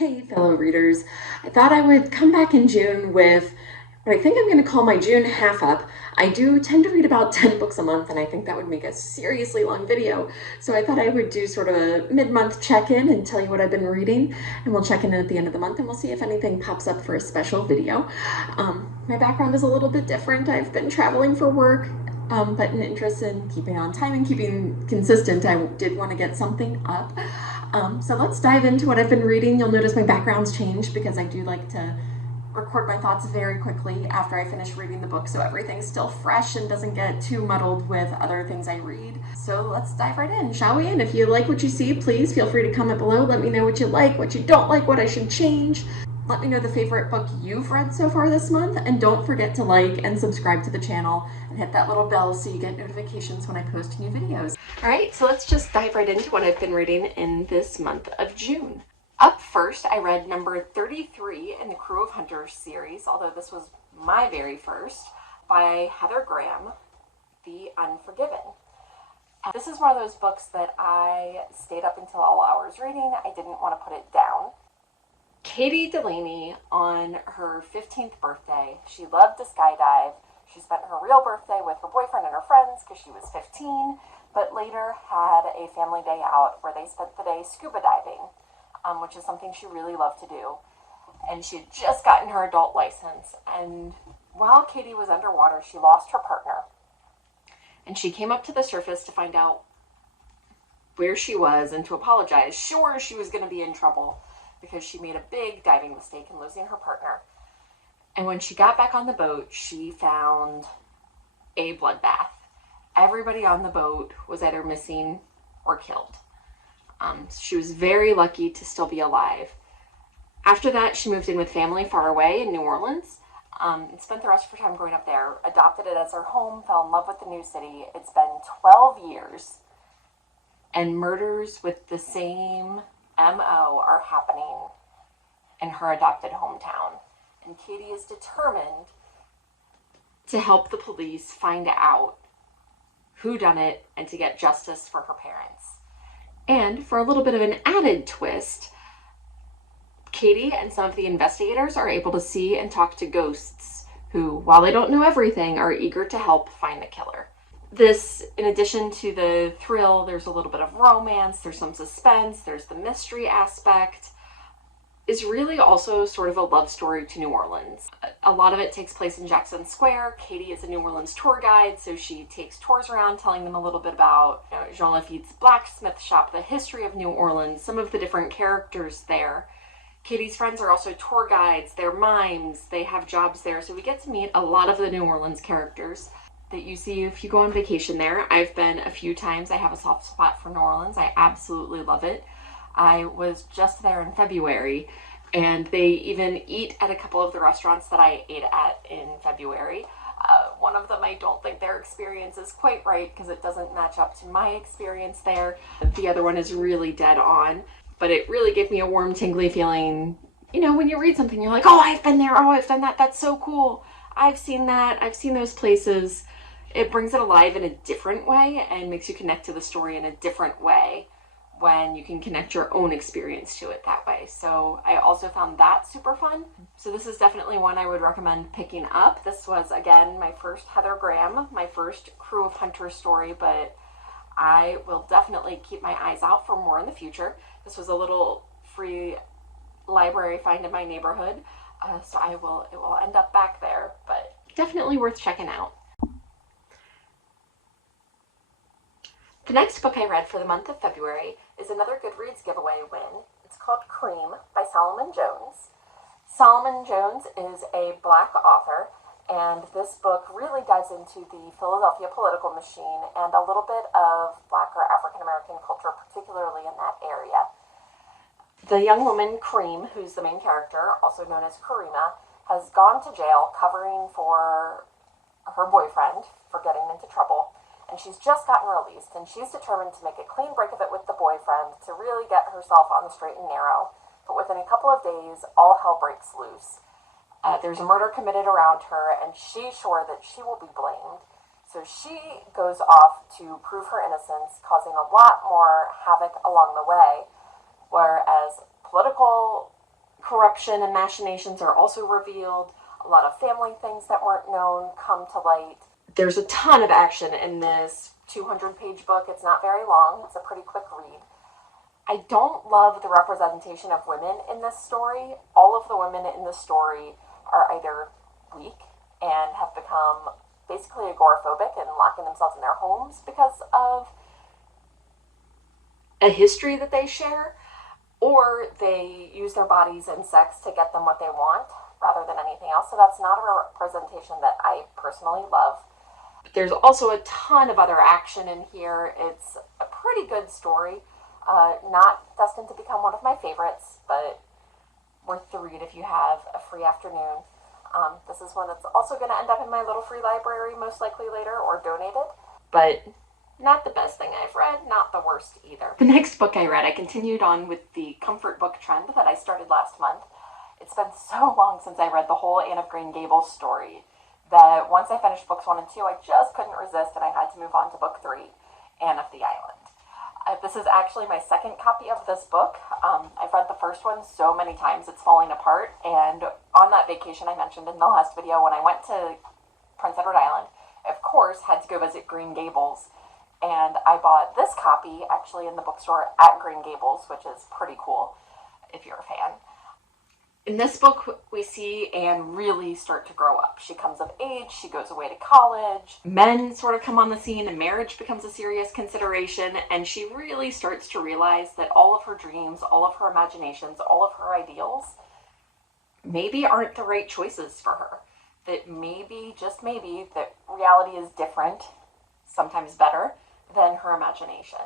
Hey, fellow readers. I thought I would come back in June with what I think I'm going to call my June half up. I do tend to read about 10 books a month, and I think that would make a seriously long video. So I thought I would do sort of a mid-month check-in and tell you what I've been reading, and we'll check in at the end of the month, and we'll see if anything pops up for a special video. My background is a little bit different. I've been traveling for work, but an interest in keeping on time and keeping consistent, I did want to get something up. So let's dive into what I've been reading. You'll notice my background's changed because I do like to record my thoughts very quickly after I finish reading the book so everything's still fresh and doesn't get too muddled with other things I read. So let's dive right in, shall we? And if you like what you see, please feel free to comment below. Let me know what you like, what you don't like, what I should change. Let me know the favorite book you've read so far this month, and don't forget to like and subscribe to the channel and hit that little bell so you get notifications when I post new videos. All right, so let's just dive right into what I've been reading in this month of June. Up first, I read number 33 in the Crew of Hunters series, although this was my very first, by Heather Graham, The Unforgiven. This is one of those books that I stayed up until all hours reading. I didn't want to put it down. Katie Delaney, on her 15th birthday, she loved to skydive. She spent her real birthday with her boyfriend and her friends because she was 15, but later had a family day out where they spent the day scuba diving, which is something she really loved to do. And she had just gotten her adult license, and while Katie was underwater, she lost her partner. And she came up to the surface to find out where she was and to apologize. Sure, she was going to be in trouble because she made a big diving mistake in losing her partner. And when she got back on the boat, she found a bloodbath. Everybody on the boat was either missing or killed. She was very lucky to still be alive. After that, she moved in with family far away in New Orleans, and spent the rest of her time growing up there, adopted it as her home, fell in love with the new city. It's been 12 years, and murders with the same MO are happening in her adopted hometown. And Katie is determined to help the police find out who done it and to get justice for her parents. And for a little bit of an added twist, Katie and some of the investigators are able to see and talk to ghosts who, while they don't know everything, are eager to help find the killer. This, in addition to the thrill, there's a little bit of romance, there's some suspense, there's the mystery aspect, is really also sort of a love story to New Orleans. A lot of it takes place in Jackson Square. Katie is a New Orleans tour guide, so she takes tours around telling them a little bit about Jean Lafitte's blacksmith shop, the history of New Orleans, some of the different characters there. Katie's friends are also tour guides, they're mimes, they have jobs there, so we get to meet a lot of the New Orleans characters that you see if you go on vacation there. I've been a few times. I have a soft spot for New Orleans. I absolutely love it. I was just there in February, and they even eat at a couple of the restaurants that I ate at in February. One of them, I don't think their experience is quite right because it doesn't match up to my experience there. The other one is really dead on, but it really gave me a warm, tingly feeling. You know, when you read something, you're like, oh, I've been there. Oh, I've done that. That's so cool. I've seen that. I've seen those places. It brings it alive in a different way and makes you connect to the story in a different way when you can connect your own experience to it that way. So I also found that super fun. So this is definitely one I would recommend picking up. This was, again, my first Heather Graham, my first Crew of Hunters story, but I will definitely keep my eyes out for more in the future. This was a little free library find in my neighborhood, so it will end up back there, but definitely worth checking out. The next book I read for the month of February is another Goodreads giveaway win. It's called C.R.E.A.M by Solomon Jones. Solomon Jones is a Black author, and this book really dives into the Philadelphia political machine and a little bit of Black or African American culture, particularly in that area. The young woman, C.R.E.A.M, who's the main character, also known as Karima, has gone to jail covering for her boyfriend for getting into trouble. And she's just gotten released, and she's determined to make a clean break of it with the boyfriend to really get herself on the straight and narrow. But within a couple of days, all hell breaks loose. There's a murder committed around her, and she's sure that she will be blamed. So she goes off to prove her innocence, causing a lot more havoc along the way, whereas political corruption and machinations are also revealed. A lot of family things that weren't known come to light. There's a ton of action in this 200-page book. It's not very long. It's a pretty quick read. I don't love the representation of women in this story. All of the women in the story are either weak and have become basically agoraphobic and locking themselves in their homes because of a history that they share, or they use their bodies and sex to get them what they want rather than anything else. So that's not a representation that I personally love. But there's also a ton of other action in here. It's a pretty good story. Not destined to become one of my favorites, but worth the read if you have a free afternoon. This is one that's also going to end up in my little free library most likely later, or donated. But not the best thing I've read, not the worst either. The next book I read, I continued on with the comfort book trend that I started last month. It's been so long since I read the whole Anne of Green Gables story that once I finished books 1 and 2, I just couldn't resist, and I had to move on to book 3, Anne of the Island. This is actually my second copy of this book. I've read the first one so many times it's falling apart, and on that vacation I mentioned in the last video, when I went to Prince Edward Island, of course had to go visit Green Gables, and I bought this copy actually in the bookstore at Green Gables, which is pretty cool if you're a fan. In this book, we see Anne really start to grow up. She comes of age, she goes away to college, men sort of come on the scene, and marriage becomes a serious consideration, and she really starts to realize that all of her dreams, all of her imaginations, all of her ideals maybe aren't the right choices for her. That maybe, just maybe, that reality is different, sometimes better, than her imagination.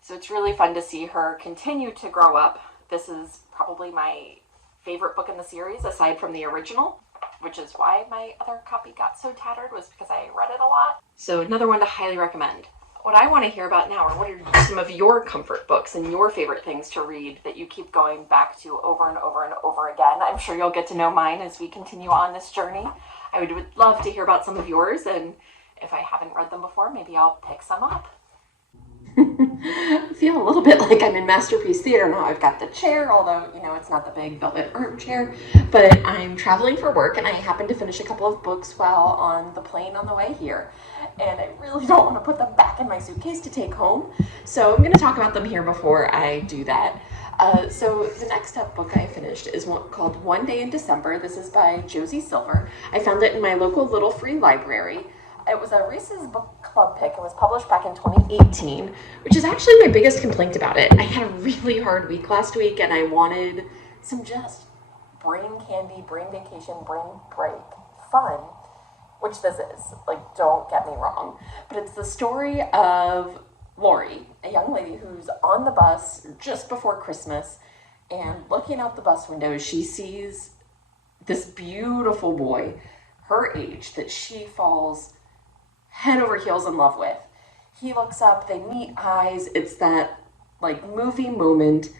So it's really fun to see her continue to grow up. This is probably my favorite book in the series, aside from the original, which is why my other copy got so tattered, was because I read it a lot. So another one to highly recommend. What I want to hear about now are what are some of your comfort books and your favorite things to read that you keep going back to over and over and over again. I'm sure you'll get to know mine as we continue on this journey. I would love to hear about some of yours, and if I haven't read them before, maybe I'll pick some up. I feel a little bit like I'm in Masterpiece Theater now. I've got the chair, although, it's not the big velvet armchair, but I'm traveling for work, and I happened to finish a couple of books while on the plane on the way here, and I really don't want to put them back in my suitcase to take home, so I'm going to talk about them here before I do that. So the next up book I finished is one called One Day in December. This is by Josie Silver. I found it in my local little free library. It was a Reese's Book Club pick. It was published back in 2018, which is actually my biggest complaint about it. I had a really hard week last week, and I wanted some just brain candy, brain vacation, brain break fun, which this is. Don't get me wrong. But it's the story of Lori, a young lady who's on the bus just before Christmas, and looking out the bus window, she sees this beautiful boy, her age, that she falls head over heels in love with. He looks up, they meet eyes, it's that movie moment,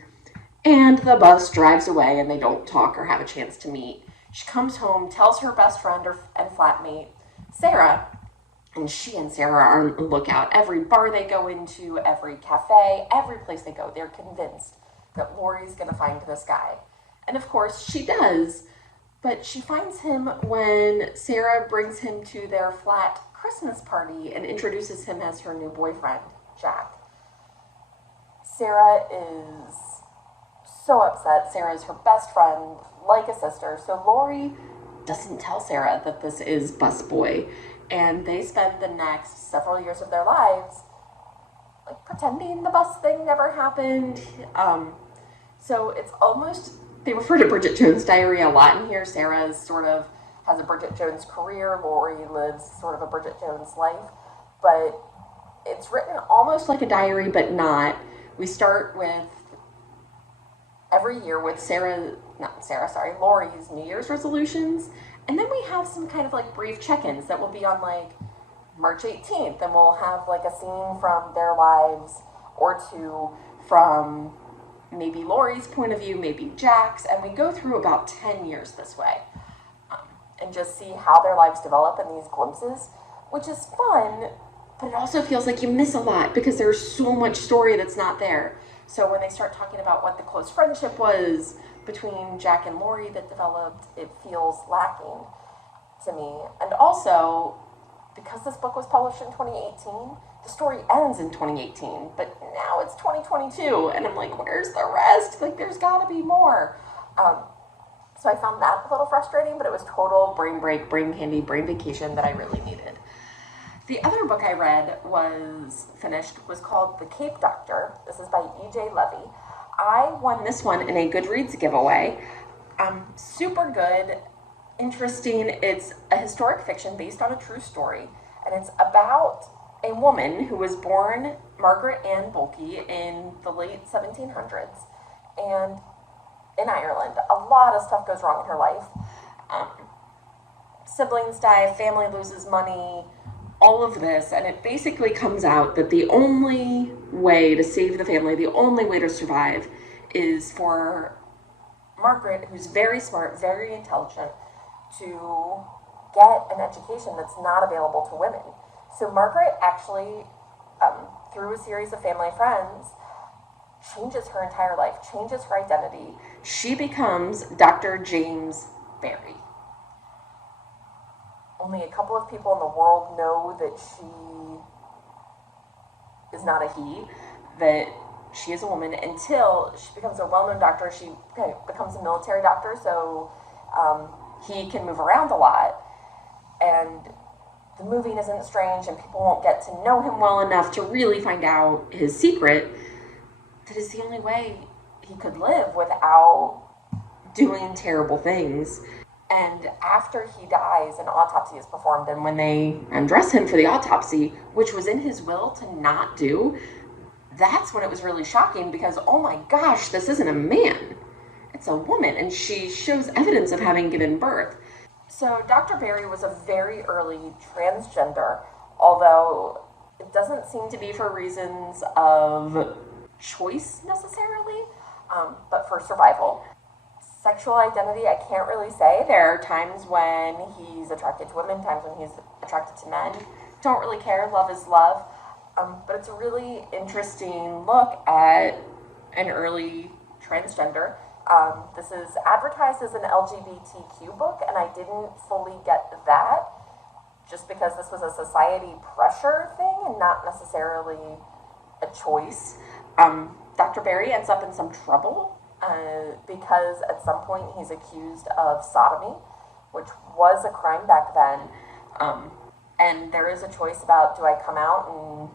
and the bus drives away and they don't talk or have a chance to meet. She comes home, tells her best friend and flatmate, Sarah, and she and Sarah are on the lookout. Every bar they go into, every cafe, every place they go, they're convinced that Lori's gonna find this guy. And of course she does, but she finds him when Sarah brings him to their flat Christmas party and introduces him as her new boyfriend, Jack. Sarah is so upset. Sarah is her best friend, like a sister. So Lori doesn't tell Sarah that this is busboy, and they spend the next several years of their lives pretending the bus thing never happened. So it's almost, they refer to Bridget Jones' Diary a lot in here. Sarah's sort of has a Bridget Jones career. Lori lives sort of a Bridget Jones life, but it's written almost like a diary, but not. We start with every year with Lori's New Year's resolutions, and then we have some kind of brief check-ins that will be on March 18th, and we'll have a scene from their lives or two from maybe Lori's point of view, maybe Jack's, and we go through about 10 years this way. And just see how their lives develop in these glimpses, which is fun, but it also feels like you miss a lot because there's so much story that's not there. So when they start talking about what the close friendship was, between Jack and Lori that developed, it feels lacking to me. And also, because this book was published in 2018, the story ends in 2018, but now it's 2022, and I'm like, where's the rest? Like, there's gotta be more. So I found that a little frustrating, but it was total brain break, brain candy, brain vacation that I really needed. The other book I read was called The Cape Doctor. This is by E.J. Levy. I won this one in a Goodreads giveaway. Super good, interesting. It's a historic fiction based on a true story, and it's about a woman who was born Margaret Ann Bulkey in the late 1700s, and in Ireland, a lot of stuff goes wrong in her life. Siblings die, family loses money, all of this, and it basically comes out that the only way to save the family, the only way to survive, is for Margaret, who's very smart, very intelligent, to get an education that's not available to women. So Margaret actually, through a series of family friends, changes her entire life, changes her identity. She becomes Dr. James Barry. Only a couple of people in the world know that she is not a he, that she is a woman, until she becomes a well-known doctor. She becomes a military doctor, so he can move around a lot. And the moving isn't strange, and people won't get to know him well enough to really find out his secret. That is the only way he could live without doing terrible things. And after he dies, an autopsy is performed, and when they undress him for the autopsy, which was in his will to not do, that's when it was really shocking, because, oh my gosh, this isn't a man. It's a woman, and she shows evidence of having given birth. So Dr. Barry was a very early transgender, although it doesn't seem to be for reasons of choice necessarily, but for survival. Sexual identity, I can't really say. There are times when he's attracted to women, times when he's attracted to men. Don't really care. Love is love. But it's a really interesting look at an early transgender. This is advertised as an LGBTQ book, and I didn't fully get that, just because this was a society pressure thing and not necessarily a choice. Dr. Barry ends up in some trouble because at some point he's accused of sodomy, which was a crime back then. And there is a choice about, do I come out and,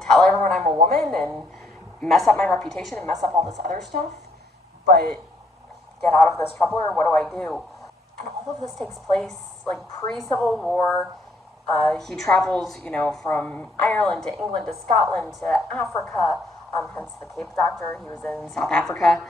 tell everyone I'm a woman and mess up my reputation and mess up all this other stuff, but get out of this trouble, or what do I do? And all of this takes place like pre-Civil War. He travels, from Ireland to England to Scotland to Africa, hence the Cape Doctor. He was in South Africa.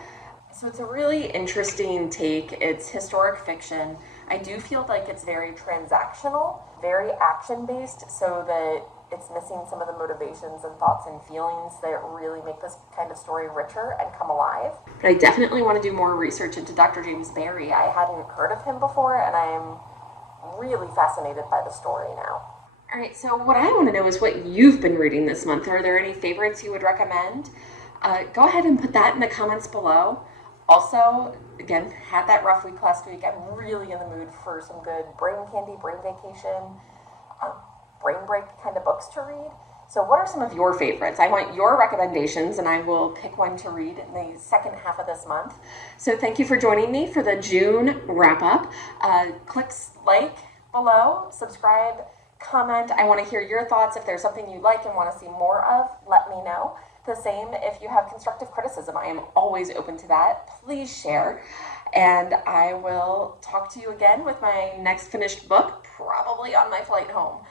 So it's a really interesting take. It's historic fiction. I do feel like it's very transactional, very action-based, so that it's missing some of the motivations and thoughts and feelings that really make this kind of story richer and come alive. But I definitely want to do more research into Dr. James Barry. I hadn't heard of him before, and I am really fascinated by the story now. All right, so what I want to know is what you've been reading this month. Are there any favorites you would recommend? Go ahead and put that in the comments below. Also, again, had that rough week last week. I'm really in the mood for some good brain candy, brain vacation, brain break kind of books to read. So what are some of your favorites? I want your recommendations, and I will pick one to read in the second half of this month. So thank you for joining me for the June wrap-up. Click like below, subscribe, comment. I want to hear your thoughts. If there's something you like and want to see more of, let me know. The same if you have constructive criticism. I am always open to that. Please share. And I will talk to you again with my next finished book, probably on my flight home.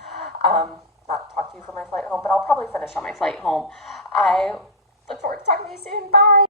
Not talk to you from my flight home, but I'll probably finish on my flight home. I look forward to talking to you soon. Bye.